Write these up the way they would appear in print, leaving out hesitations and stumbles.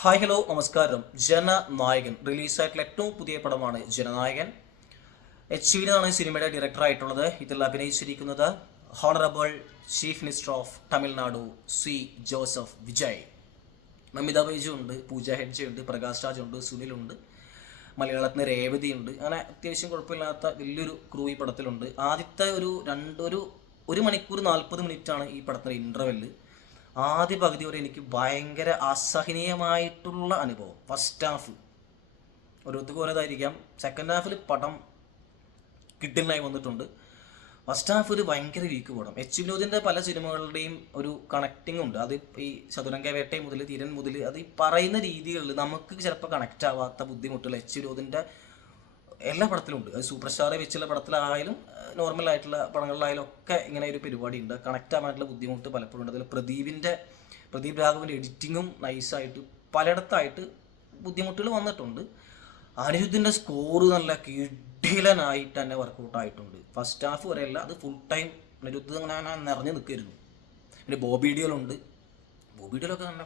Hi hello നമസ്കാരം. ജനനായകൻ റിലീസായിട്ടുള്ള ഏറ്റവും പുതിയ പടമാണ് ജനനായകൻ. എച്ച് വിനാണ് സിനിമയുടെ ഡയറക്ടറായിട്ടുള്ളത്. ഇതിൽ അഭിനയിച്ചിരിക്കുന്നത് honourable chief minister of Tamil Nadu C Joseph Vijay. Namitha Baiju ഉണ്ട്, പൂജ ഹെഡ്ജെ ഉണ്ട്, പ്രകാശ് രാജ് ഉണ്ട്, സുനിലുണ്ട്, മലയാളത്തിന് രേവതി ഉണ്ട്. അങ്ങനെ അത്യാവശ്യം കുഴപ്പമില്ലാത്ത വലിയൊരു ക്രൂ ഈ പടത്തിലുണ്ട്. ആദ്യത്തെ ഒരു മണിക്കൂർ 40 മിനിറ്റാണ് ഈ പടത്തിൻ്റെ ഇൻ്റർവെല്ല്. ആദ്യ പകുതി വരെ എനിക്ക് ഭയങ്കര അസഹനീയമായിട്ടുള്ള അനുഭവം. ഫസ്റ്റ് ഹാഫ് ഓരോരുത്തർക്കും ഓരോതായിരിക്കാം. സെക്കൻഡ് ഹാഫിൽ പടം കിഡിലായി വന്നിട്ടുണ്ട്. ഫസ്റ്റ് ഹാഫ് ഒരു ഭയങ്കര വീക്ക് പടം. എച്ച് വിനോദിൻ്റെ പല സിനിമകളുടെയും ഒരു കണക്റ്റിംഗ് ഉണ്ട്. അത് ഈ ചതുരംഗ വേട്ട മുതൽ തീരൻ മുതൽ അത് ഈ പറയുന്ന രീതികളിൽ നമുക്ക് ചിലപ്പോൾ കണക്റ്റ് ആവാത്ത ബുദ്ധിമുട്ടുകൾ എച്ച് വിനോദിൻ്റെ എല്ലാ പടത്തിലും ഉണ്ട്. അത് സൂപ്പർ സ്റ്റാറെ വെച്ചുള്ള പടത്തിലായാലും നോർമലായിട്ടുള്ള പടങ്ങളിലായാലും ഒക്കെ ഇങ്ങനെ ഒരു പരിപാടി ഉണ്ട്. കണക്റ്റ് ആവാനായിട്ടുള്ള ബുദ്ധിമുട്ട് പലപ്പോഴും ഉണ്ട്. അതിൽ പ്രദീപ് രാഘവൻ്റെ എഡിറ്റിങ്ങും നൈസായിട്ട് പലയിടത്തായിട്ട് ബുദ്ധിമുട്ടുകൾ വന്നിട്ടുണ്ട്. അനിരുദ്ധിൻ്റെ സ്കോറ് നല്ല കിടിലനായിട്ട് തന്നെ വർക്കൗട്ടായിട്ടുണ്ട്. ഫസ്റ്റ് ഹാഫ് വരെയല്ല, അത് ഫുൾ ടൈം അനിരുദ്ധ് അങ്ങനെ നിറഞ്ഞു നിൽക്കായിരുന്നു. പിന്നെ ബോബി ഡിയോലൊക്കെ നല്ല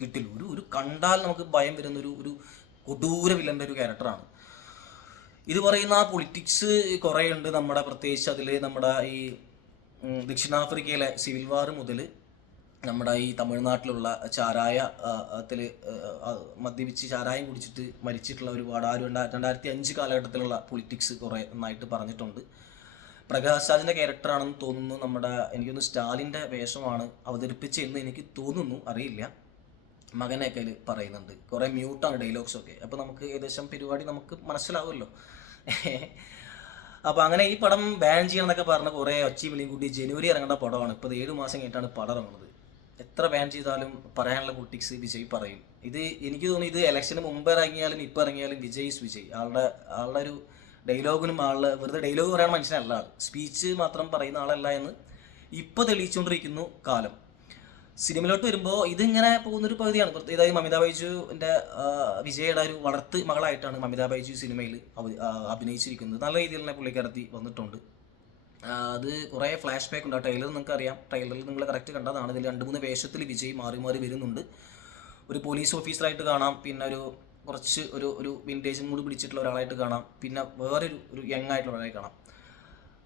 കിട്ടില്ല. ഒരു കണ്ടാൽ നമുക്ക് ഭയം വരുന്ന ഒരു കൊടൂര വില്ലൻ്റെ ഒരു ക്യാരക്ടറാണ്. ഇത് പറയുന്ന ആ പൊളിറ്റിക്സ് കുറേ ഉണ്ട്. നമ്മുടെ പ്രത്യേകിച്ച് അതിൽ നമ്മുടെ ഈ ദക്ഷിണാഫ്രിക്കയിലെ സിവിൽ വാർ മുതൽ നമ്മുടെ ഈ തമിഴ്നാട്ടിലുള്ള ചാരായത്തിൽ മദ്യപിച്ച് ചാരായം കുടിച്ചിട്ട് മരിച്ചിട്ടുള്ള ഒരുപാട് 2005 കാലഘട്ടത്തിലുള്ള പൊളിറ്റിക്സ് കുറേ നന്നായിട്ട് പറഞ്ഞിട്ടുണ്ട്. പ്രകാശ് രാജിൻ്റെ ക്യാരക്ടറാണെന്ന് തോന്നുന്നു. എനിക്കൊന്ന് സ്റ്റാലിൻ്റെ വേഷമാണ് അവതരിപ്പിച്ചതെന്ന് എനിക്ക് തോന്നുന്നു, അറിയില്ല. മകനെയൊക്കെ അതിൽ പറയുന്നുണ്ട്. കുറേ മ്യൂട്ടാണ് ഡയലോഗ്സൊക്കെ. അപ്പോൾ നമുക്ക് ഏകദേശം പരിപാടി നമുക്ക് മനസ്സിലാവുമല്ലോ. അപ്പോൾ അങ്ങനെ ഈ പടം ബാൻ ചെയ്യണമെന്നൊക്കെ പറഞ്ഞ് കുറേ ഒച്ചി വിളിയും കൂട്ടി ജനുവരി ഇറങ്ങേണ്ട പടമാണ്. ഇപ്പോൾ 7 മാസം കഴിഞ്ഞിട്ടാണ് പടം ഇറങ്ങുന്നത്. എത്ര ബാൻ ചെയ്താലും പറയാനുള്ള പൊളിറ്റിക്സ് വിജയ് പറയും. ഇത് എനിക്ക് തോന്നുന്നു, ഇത് ഇലക്ഷന് മുമ്പ് ഇറങ്ങിയാലും ഇപ്പോൾ ഇറങ്ങിയാലും വിജയ് ഈസ് വിജയ്. ആളുടെ ഒരു ഡയലോഗിനും വെറുതെ ഡയലോഗ് പറയാൻ മനുഷ്യനല്ല, സ്പീച്ച് മാത്രം പറയുന്ന ആളല്ല എന്ന് ഇപ്പോൾ തെളിയിച്ചുകൊണ്ടിരിക്കുന്നു കാലം. സിനിമയിലോട്ട് വരുമ്പോൾ ഇതിങ്ങനെ പോകുന്നൊരു പകുതിയാണ്. പ്രത്യേകമായി മമിത ബൈജുവിൻ്റെ വിജയുടെ ഒരു വളർത്ത് മകളായിട്ടാണ് മമിത ബൈജു സിനിമയിൽ അഭിനയിച്ചിരിക്കുന്നത്. നല്ല രീതിയിൽ തന്നെ പുള്ളിക്കാരത്തി വന്നിട്ടുണ്ട്. അത് കുറേ ഫ്ലാഷ് ബാക്ക് ഉണ്ട്. ആ ട്രെയിലർ നിങ്ങൾക്ക് അറിയാം. ട്രെയിലറിൽ നിങ്ങൾ കറക്റ്റ് കണ്ടതാണ്. ഇതിൽ 2-3 വേഷത്തിൽ വിജയ് മാറി മാറി വരുന്നുണ്ട്. ഒരു പോലീസ് ഓഫീസറായിട്ട് കാണാം, പിന്നെ കുറച്ച് ഒരു വിൻറ്റേജ് മൂഡ് പിടിച്ചിട്ടുള്ള ഒരാളായിട്ട് കാണാം, പിന്നെ വേറൊരു യങ് ആയിട്ടുള്ള ഒരാളായി കാണാം.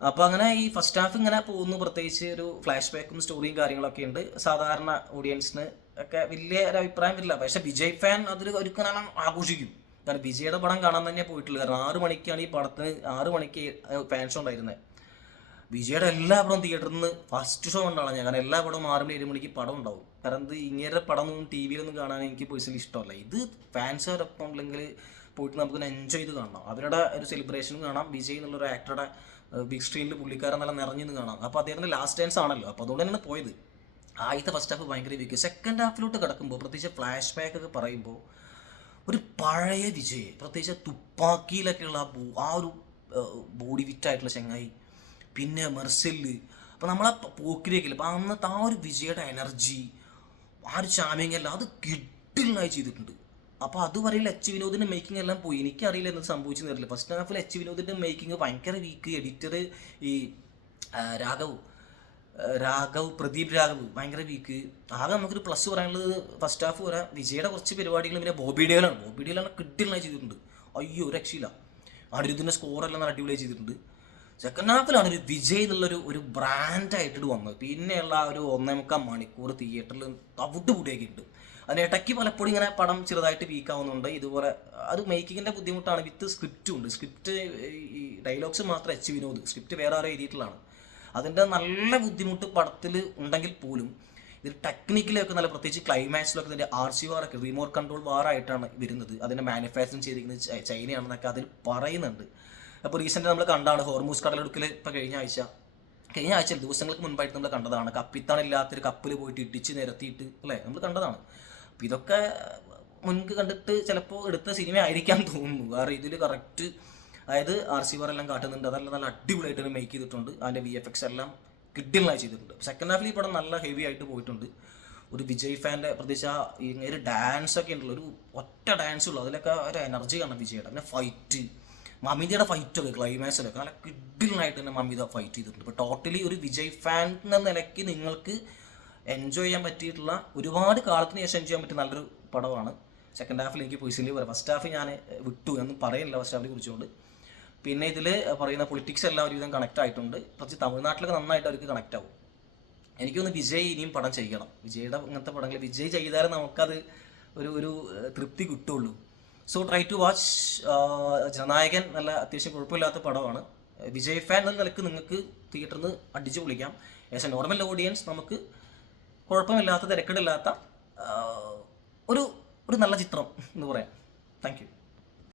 അപ്പോൾ അങ്ങനെ ഈ ഫസ്റ്റ് ഹാഫ് ഇങ്ങനെ പോകുന്നു. പ്രത്യേകിച്ച് ഒരു ഫ്ലാഷ് ബാക്കും സ്റ്റോറിയും കാര്യങ്ങളൊക്കെ ഉണ്ട്. സാധാരണ ഓഡിയൻസിന് ഒക്കെ വലിയ ഒരു അഭിപ്രായം വരില്ല. പക്ഷേ വിജയ് ഫാൻ അതിൽ ഒരുക്കണം ആഘോഷിക്കും. കാരണം വിജയുടെ പടം കാണാൻ തന്നെ പോയിട്ടുള്ളൂ. കാരണം 6 മണിക്കാണ് ഈ പടത്തിന് 6 മണിക്ക് ഫാൻ ഷോ ഉണ്ടായിരുന്നത്. വിജയുടെ എല്ലാ പടവും തിയേറ്ററിൽ നിന്ന് ഫസ്റ്റ് ഷോ ഉണ്ടാണ് ഞാൻ. കാരണം എല്ലാ പടവും 6 മണി 7 മണിക്ക് പടം ഉണ്ടാവും. കാരണം ഇത് ഇങ്ങനെ പടമൊന്നും ടി വിയിലൊന്നും കാണാൻ എനിക്ക് പേഴ്സണലി ഇഷ്ടമല്ല. ഇത് ഫാൻസുകാരൊപ്പം അല്ലെങ്കിൽ പോയിട്ട് നമുക്കൊന്ന് എൻജോയ് ചെയ്ത് കാണണം. അവരുടെ ഒരു സെലിബ്രേഷൻ കാണാം. വിജയ് എന്നുള്ളൊരു ആക്ടറുടെ ബിഗ് സ്ക്രീനിൽ പുള്ളിക്കാരൻ നല്ല നിറഞ്ഞെന്ന് കാണാം. അപ്പോൾ അദ്ദേഹത്തിൻ്റെ ലാസ്റ്റ് ഡാൻസ് ആണല്ലോ. അപ്പോൾ അതുകൊണ്ട് തന്നെയാണ് പോയത്. ആദ്യത്തെ ഫസ്റ്റ് ഹാഫ് ഭയങ്കര വീക്ക്. സെക്കൻഡ് ഹാഫിലോട്ട് കിടക്കുമ്പോൾ പ്രത്യേകിച്ച് ഫ്ലാഷ് ബാക്ക് ഒക്കെ പറയുമ്പോൾ ഒരു പഴയ വിജയ്, പ്രത്യേകിച്ച് തുപ്പാക്കിയിലൊക്കെയുള്ള ആ ഒരു ബോഡി ഫിറ്റായിട്ടുള്ള ചങ്ങായി, പിന്നെ മെർസെല്ല്, അപ്പോൾ നമ്മളെ പോക്കിലേക്കില്ല. അപ്പോൾ അന്നത്തെ ആ ഒരു വിജയുടെ എനർജി, ആ ഒരു ചാമിങ് എല്ലാം അത് കിഡിലായി ചെയ്തിട്ടുണ്ട്. അപ്പോൾ അതുവരെയുള്ള എച്ച് വിനോദിൻ്റെ മേക്കിംഗ് എല്ലാം പോയി. എനിക്കറിയില്ല എന്ത് സംഭവിച്ചെന്ന് അറിയില്ല. ഫസ്റ്റ് ഹാഫിൽ എച്ച് വിനോദിൻ്റെ മേക്കിംഗ് ഭയങ്കര വീക്ക്. എഡിറ്റർ ഈ പ്രദീപ് രാഘവ് ഭയങ്കര വീക്ക്. ആകെ നമുക്കൊരു പ്ലസ് പറയാനുള്ളത് ഫസ്റ്റ് ഹാഫ് വരെ വിജയുടെ കുറച്ച് പരിപാടികൾ. പിന്നെ ബോബി ഡിയോലാണ് കിഡിലായി ചെയ്തിട്ടുണ്ട്. അയ്യോ രക്ഷയില്ല. അനിരുദ്ധിൻ്റെ സ്കോറെല്ലാം നല്ല അടിപൊളിയായി ചെയ്തിട്ടുണ്ട്. സെക്കൻഡ് ഹാഫിലാണ് ഒരു വിജയ് എന്നുള്ളൊരു ബ്രാൻഡായിട്ടിട്ട് വന്നത്. പിന്നെയുള്ള ഒരു 1.25 മണിക്കൂർ തിയേറ്ററിൽ തവിട്ടുപൂടിയാക്കിയിട്ടുണ്ട്. അതിനിടയ്ക്ക് പലപ്പോഴും ഇങ്ങനെ പടം ചെറുതായിട്ട് വീക്കാവുന്നുണ്ട്. ഇതുപോലെ അത് മേക്കിങ്ങിൻ്റെ ബുദ്ധിമുട്ടാണ്. വിത്ത് സ്ക്രിപ്റ്റും ഉണ്ട്. സ്ക്രിപ്റ്റ് ഈ ഡയലോഗ്സ് മാത്രം എച്ച് വിനോദ്, സ്ക്രിപ്റ്റ് വേറെ ആരോ എഴുതിയിട്ടുള്ളതാണ്. അതിൻ്റെ നല്ല ബുദ്ധിമുട്ട് പടത്തിൽ ഉണ്ടെങ്കിൽ പോലും ഇത് ടെക്നിക്കലൊക്കെ നല്ല, പ്രത്യേകിച്ച് ക്ലൈമാക്സിലൊക്കെ ഇതിൻ്റെ RC വാറൊക്കെ റിമോട്ട് കൺട്രോൾ വാറായിട്ടാണ് വരുന്നത്. അതിൻ്റെ മാനുഫാക്ചറിങ് ചെയ്തിരിക്കുന്നത് ചൈനയാണെന്നൊക്കെ അതിൽ പറയുന്നുണ്ട്. അപ്പോൾ റീസെൻ്റ് നമ്മൾ കണ്ടാണ് ഹോർമൂസ് കടലെടുക്കൽ. ഇപ്പോൾ കഴിഞ്ഞ ആഴ്ച ദിവസങ്ങൾക്ക് മുൻപായിട്ട് നമ്മൾ കണ്ടതാണ്. കപ്പിത്താണില്ലാത്തൊരു കപ്പിൽ പോയിട്ട് ഇടിച്ച് നിരത്തിയിട്ട് അല്ലേ, നമ്മൾ കണ്ടതാണ്. അപ്പോൾ ഇതൊക്കെ മുൻപ് കണ്ടിട്ട് ചിലപ്പോൾ എടുത്ത സിനിമ ആയിരിക്കാൻ തോന്നുന്നു. കാരണം ഇതിൽ കറക്റ്റ്, അതായത് RC എല്ലാം കാട്ടുന്നുണ്ട്. അതെല്ലാം നല്ല അടിപൊളിയായിട്ട് തന്നെ മേക്ക് ചെയ്തിട്ടുണ്ട്. അതിൻ്റെ VFX എല്ലാം കിഡിലായി ചെയ്തിട്ടുണ്ട്. സെക്കൻഡ് ഹാഫിൽ ഈ പടം നല്ല ഹെവി ആയിട്ട് പോയിട്ടുണ്ട്. ഒരു വിജയ് ഫാൻ്റെ പ്രത്യേകിച്ച് ഇങ്ങനെ ഡാൻസൊക്കെ ഉണ്ടല്ലോ, ഒരു ഒറ്റ ഡാൻസ് ഉള്ളൂ. അതിലൊക്കെ ഒരു എനർജി കാണാം വിജയുടെ. പിന്നെ ഫൈറ്റ്, മമിതയുടെ ഫൈറ്റൊക്കെ ക്ലൈമാക്സിലൊക്കെ നല്ല കിഡിലായിട്ട് തന്നെ മമിത ഫൈറ്റ് ചെയ്തിട്ടുണ്ട്. ഇപ്പോൾ ടോട്ടലി ഒരു വിജയ് ഫാൻ എന്ന നിലയ്ക്ക് നിങ്ങൾക്ക് എൻജോയ് ചെയ്യാൻ പറ്റിയിട്ടുള്ള ഒരുപാട് കാലത്തിന് ശേഷം എൻജോയ് ചെയ്യാൻ പറ്റിയ നല്ലൊരു പടമാണ്. സെക്കൻഡ് ഹാഫിൽ എനിക്ക് പേഴ്സണലി പറയാം, ഫസ്റ്റ് ഹാഫ് ഞാൻ വിട്ടു എന്നും പറയില്ല ഫസ്റ്റ് ഹാഫിനെ കുറിച്ചുകൊണ്ട്. പിന്നെ ഇതിൽ പറയുന്ന പൊളിറ്റിക്സ് എല്ലാം ഒരുവിധം കണക്ട് ആയിട്ടുണ്ട്. പ്രത്യേകിച്ച് തമിഴ്നാട്ടിലൊക്കെ നന്നായിട്ട് അവർക്ക് കണക്ട് ആവും. എനിക്കൊന്ന് വിജയ് ഇനിയും പടം ചെയ്യണം. വിജയുടെ ഇങ്ങനത്തെ പടങ്ങൾ വിജയ് ചെയ്താലേ നമുക്കത് ഒരു തൃപ്തി കിട്ടുള്ളൂ. So try to watch Jana Nayagan. നല്ല അത്യാവശ്യം കുഴപ്പമില്ലാത്ത പടമാണ്. വിജയ് ഫാൻ എന്ന നിലക്ക് നിങ്ങൾക്ക് തിയേറ്ററിൽ നിന്ന് അടിച്ചു പൊളിക്കാം. ആസ് എ നോർമൽ ഓഡിയൻസ് നമുക്ക് കുഴപ്പമില്ലാത്ത തിരക്കേടില്ലാത്ത ഒരു നല്ല ചിത്രം എന്ന് പറയാം. Thank you.